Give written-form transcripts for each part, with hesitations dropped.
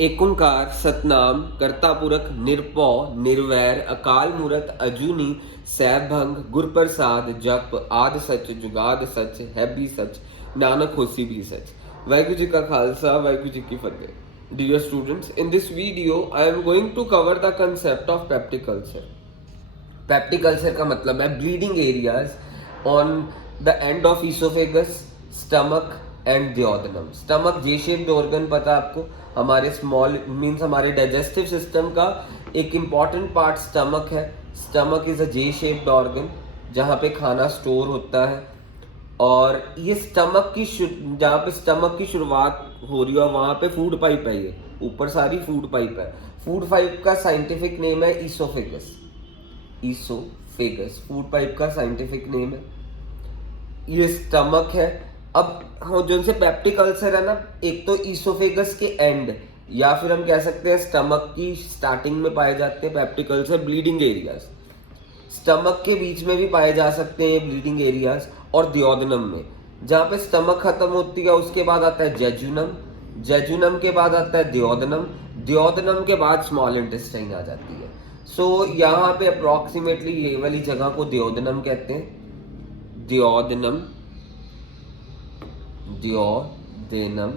एक ओंकार सतनाम करता पुरख निरभौ निर्वैर अकाल मूरत अजूनी सैभंग गुर प्रसाद जप आद सच जुगाद सच है भी सच नानक होसी भी सच। वाहिगुरु जी का खालसा वाहिगुरु जी की फतेह। Dear students, in this video I am going to cover the concept of peptic ulcer. Peptic ulcer का मतलब है bleeding areas on the end of esophagus, stomach and duodenum. Stomach J shaped organ पता है आपको, हमारे small means हमारे digestive system का एक इम्पॉर्टेंट पार्ट स्टमक है। Stomach is a J shaped organ जहाँ पे खाना स्टोर होता है। और ये स्टमक की जहाँ पे स्टमक की शुरुआत हो रही है वहाँ पे फूड पाइप है, ये ऊपर सारी फूड पाइप है। फूड पाइप का साइंटिफिक नेम है ईसोफेगस। ईसोफेगस फूड पाइप का साइंटिफिक नेम है। ये स्टमक है। अब जो से पेप्टिक अल्सर है ना, एक तो ईसोफेगस के एंड या फिर हम कह सकते हैं स्टमक की स्टार्टिंग में पाए जाते हैं peptic ulcer bleeding areas. Stomach के बीच में भी पाए जा सकते हैं ब्लीडिंग एरियाज, और दुओडेनम में जहाँ पे स्टमक खत्म होती है उसके बाद आता है जेजुनम, जेजुनम के बाद आता है दुओडेनम, दुओडेनम के बाद स्मॉल इंटेस्टाइन आ जाती है। सो यहाँ पे अप्रोक्सीमेटली ये वाली जगह को दुओडेनम कहते हैं। दुओडेनम, दुओडेनम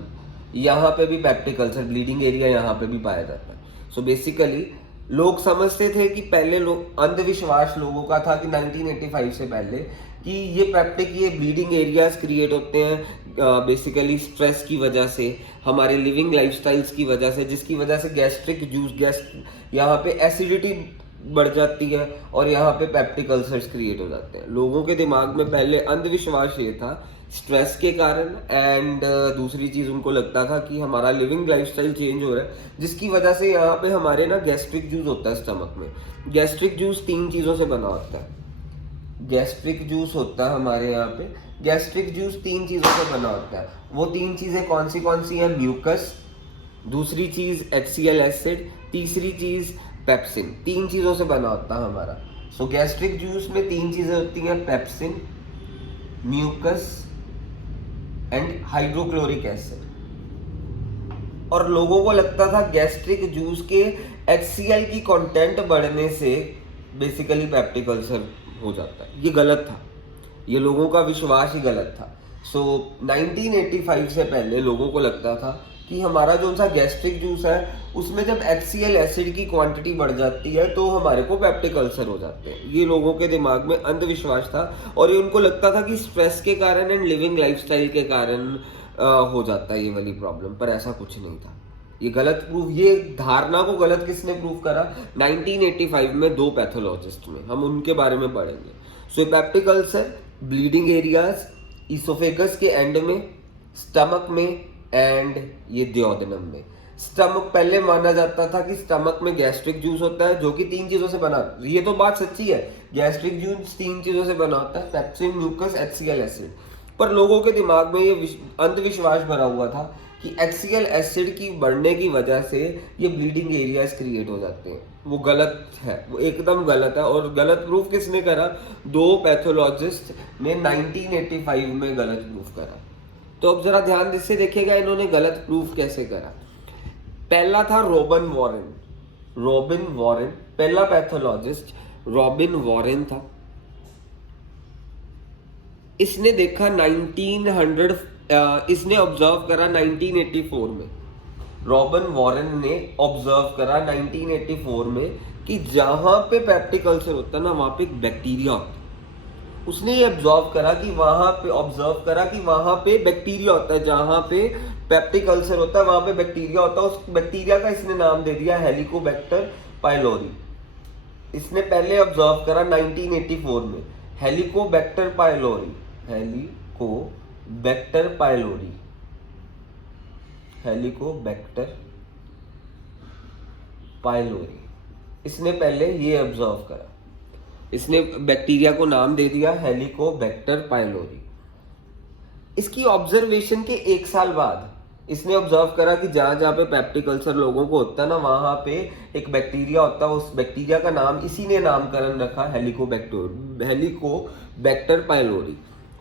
यहाँ पे भी पेप्टिक अल्सर ब्लीडिंग एरिया यहाँ पे भी पाया जाता है। सो बेसिकली लोग समझते थे कि पहले लोग अंधविश्वास लोगों का था कि 1985 से पहले कि ये पेप्टिक ये ब्लीडिंग एरियाज क्रिएट होते हैं बेसिकली स्ट्रेस की वजह से, हमारे लिविंग लाइफस्टाइल्स की वजह से, जिसकी वजह से गैस्ट्रिक जूस यहाँ पे एसिडिटी बढ़ जाती है और यहाँ पे पेप्टिक अल्सर्स क्रिएट हो जाते हैं। लोगों के दिमाग में पहले अंधविश्वास ये था स्ट्रेस के कारण, एंड दूसरी चीज उनको लगता था कि हमारा लिविंग लाइफस्टाइल चेंज हो रहा है जिसकी वजह से यहाँ पे हमारे ना गैस्ट्रिक जूस होता है स्टमक में। गैस्ट्रिक जूस 3 चीजों से बना होता है। गैस्ट्रिक जूस होता है हमारे यहाँ पे, गैस्ट्रिक जूस 3 चीजों से बना होता है। वो 3 चीजें कौन सी है? म्यूकस, दूसरी चीज HCl एसिड, तीसरी चीज पेप्सिन। 3 चीजों से बना होता है हमारा। सो गैस्ट्रिक जूस में 3 चीजें होती हैं, pepsin, mucus and hydrochloric acid. और लोगों को लगता था गैस्ट्रिक जूस के HCl की कंटेंट बढ़ने से बेसिकली पेप्टिक अल्सर हो जाता है। ये गलत था, ये लोगों का विश्वास ही गलत था। सो 1985 से पहले लोगों को लगता था कि हमारा जो सा गैस्ट्रिक जूस है उसमें जब HCl एसिड की क्वांटिटी बढ़ जाती है तो हमारे को पेप्टिक अल्सर हो जाते हैं। ये लोगों के दिमाग में अंधविश्वास था और ये उनको लगता था कि स्ट्रेस के कारण एंड लिविंग लाइफस्टाइल के कारण हो जाता है ये वाली प्रॉब्लम, पर ऐसा कुछ नहीं था। ये गलत प्रूफ, ये धारणा को गलत किसने प्रूव करा? 1985 में 2 पैथोलॉजिस्ट में, हम उनके बारे में पढ़ेंगे। So peptic ulcer bleeding areas esophagus के एंड में, स्टमक में एंड ये दुओडेनम में। स्टमक पहले माना जाता था कि स्टमक में गैस्ट्रिक जूस होता है जो कि 3 चीजों से बना, ये तो बात सच्ची है, गैस्ट्रिक जूस 3 चीजों से बना होता है, पेप्सिन, म्यूकस, HCl एसिड। पर लोगों के दिमाग में ये अंधविश्वास भरा हुआ था कि HCl एसिड की बढ़ने की वजह से ये ब्लीडिंग एरियाज क्रिएट हो जाते हैं। वो गलत है, वो एकदम गलत है। और गलत प्रूफ किसने करा? 2 पैथोलॉजिस्ट ने 1985 में गलत प्रूफ करा। तो अब जरा ध्यान से देखिएगा इन्होंने गलत प्रूफ कैसे करा। पहला था रॉबिन वॉरेन। रॉबिन वॉरेन पहला पैथोलॉजिस्ट रॉबिन वॉरेन था। इसने देखा 1900 इसने ऑब्जर्व करा 1984 में। रॉबिन वॉरेन ने ऑब्जर्व करा 1984 में कि जहां पे पेप्टिक अल्सर होता है ना वहां पे एक बैक्टीरिया होता है। उसने ये ऑब्जर्व करा कि वहां पे बैक्टीरिया होता है, जहां पे पेप्टिक अल्सर होता है वहां पे बैक्टीरिया होता है। उस बैक्टीरिया का इसने नाम दे दिया हेलिकोबैक्टर पाइलोरी। इसने पहले ऑब्जर्व करा 1984 में Helicobacter pylori, Helicobacter pylori, Helicobacter pylori. इसने पहले ये ऑब्जर्व करा, इसने बैक्टीरिया को नाम दे दिया हेलिकोबैक्टर पाइलोरी। इसकी ऑब्जर्वेशन के 1 साल बाद इसने ऑब्जर्व करा कि जहां जहां पे पेप्टिक अल्सर लोगों को होता है ना वहां पे एक बैक्टीरिया होता है। उस बैक्टीरिया का नाम इसी ने नामकरण रखा हेलिकोबैक्टर पाइलोरी।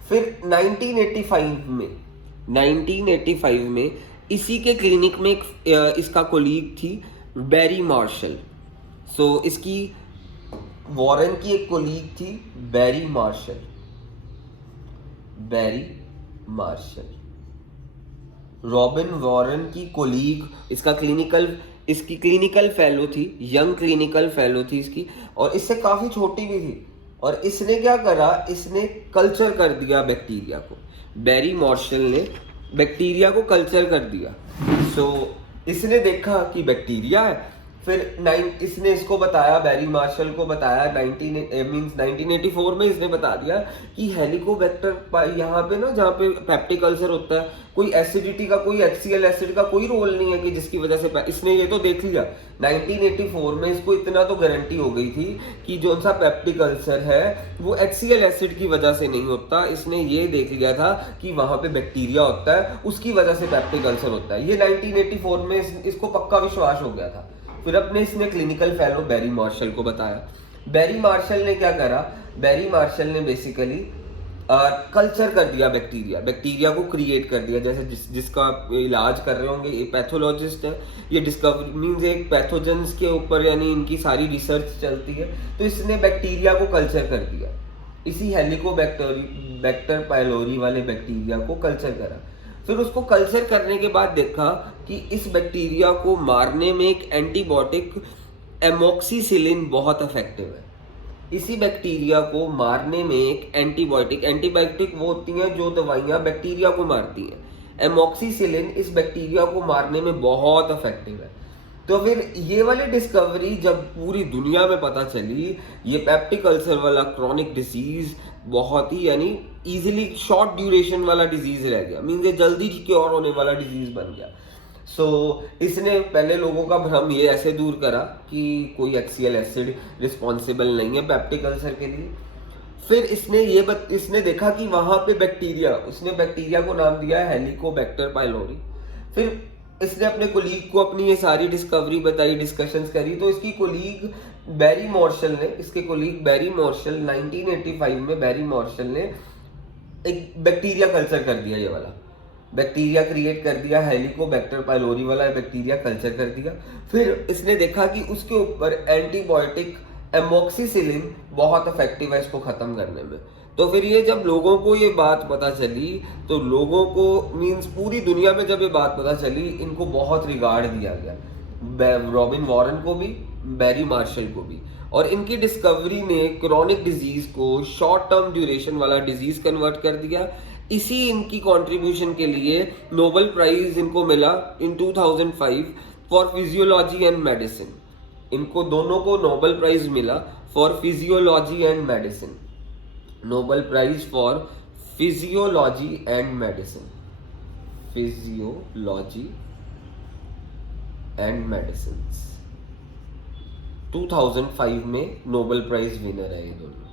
फिर 1985 में इसी के क्लिनिक में इसका कोलीग थी बैरी मार्शल। सो इसकी वॉरेन की एक कोलीग थी बैरी मार्शल। बैरी मार्शल रॉबिन वॉरेन की कोलीग, इसकी क्लिनिकल फेलो थी, यंग क्लिनिकल फेलो थी इसकी, और इससे काफ़ी छोटी भी थी। और इसने क्या करा, इसने कल्चर कर दिया बैक्टीरिया को। बैरी मार्शल ने बैक्टीरिया को कल्चर कर दिया। सो इसने देखा कि बैक्टीरिया है, फिर इसने इसको बताया, बैरी मार्शल को बताया 1984 में इसने बता दिया कि हेलिकोबैक्टर यहाँ पे ना, जहाँ पे पेप्टिक अल्सर होता है, कोई एसिडिटी का, कोई HCl एसिड का कोई रोल नहीं है कि जिसकी वजह से इसने ये तो देख लिया 1984 में। इसको इतना तो गारंटी हो गई थी कि जो सा पेप्टिक अल्सर है वो HCl एसिड की वजह से नहीं होता। इसने ये देख लिया था कि वहां पे बैक्टीरिया होता है, उसकी वजह से पेप्टिक अल्सर होता है। ये 1984 में इसको पक्का विश्वास हो गया था। फिर अपने इसने क्लिनिकल फेलो बैरी मार्शल को बताया। बैरी मार्शल ने क्या करा, बैरी मार्शल ने बेसिकली कल्चर कर दिया बैक्टीरिया को क्रिएट कर दिया। जैसे जिसका इलाज कर रहे होंगे, ये पैथोलॉजिस्ट है, ये डिस्कवरी मीन्स एक पैथोजेंस के ऊपर यानी इनकी सारी रिसर्च चलती है। तो इसने बैक्टीरिया को कल्चर कर दिया, इसी हेलिकोबैक्टर पाइलोरी वाले बैक्टीरिया को कल्चर करा। फिर उसको कल्चर करने के बाद देखा कि इस बैक्टीरिया को मारने में एक एंटीबायोटिक एमोक्सिसिलिन बहुत इफेक्टिव है। इसी बैक्टीरिया को मारने में एक एंटीबायोटिक वो होती हैं जो दवाइयाँ बैक्टीरिया को मारती हैं, एमोक्सिसिलिन इस बैक्टीरिया को मारने में बहुत इफेक्टिव है। तो फिर ये वाली डिस्कवरी जब पूरी दुनिया में पता चली, ये पेप्टिक अल्सर वाला क्रॉनिक डिजीज बहुत ही यानी इजीली शॉर्ट ड्यूरेशन वाला डिजीज रह गया, मीन्स ये जल्दी क्योर होने वाला डिजीज बन गया। सो इसने पहले लोगों का भ्रम ये ऐसे दूर करा कि कोई HCl एसिड रिस्पॉन्सिबल नहीं है पेप्टिक अल्सर के लिए। फिर इसने देखा कि वहां पे उसने बैक्टीरिया को नाम दिया है हेलिकोबैक्टर पाइलोरी। फिर इसने अपने कोलीग को अपनी ये सारी डिस्कवरी बताई, डिस्कशंस करी। तो इसकी कोलीग बैरी मार्शल ने 1985 में बैरी मार्शल ने एक बैक्टीरिया कल्चर कर दिया, ये वाला बैक्टीरिया क्रिएट कर दिया, हेलिकोबैक्टर पाइलोरी वाला बैक्टीरिया कल्चर कर दिया। फिर इसने देखा कि उसके ऊपर एंटीबायोटिक एमोक्सिसिलिन बहुत इफेक्टिव है इसको खत्म करने में। तो फिर ये जब लोगों को ये बात पता चली, तो लोगों को मींस पूरी दुनिया में जब ये बात पता चली, इनको बहुत रिगार्ड दिया गया, रॉबिन वॉरेन को भी, बैरी मार्शल को भी। और इनकी डिस्कवरी ने क्रॉनिक डिजीज को शॉर्ट टर्म ड्यूरेशन वाला डिजीज कन्वर्ट कर दिया। इसी इनकी कंट्रीब्यूशन के लिए नोबेल प्राइज इनको मिला in 2005 for physiology and medicine. इनको दोनों को नोबेल प्राइज मिला for physiology and medicine, Nobel prize for physiology and medicine, physiology and medicine 2005 में नोबेल प्राइज विनर है ये दोनों।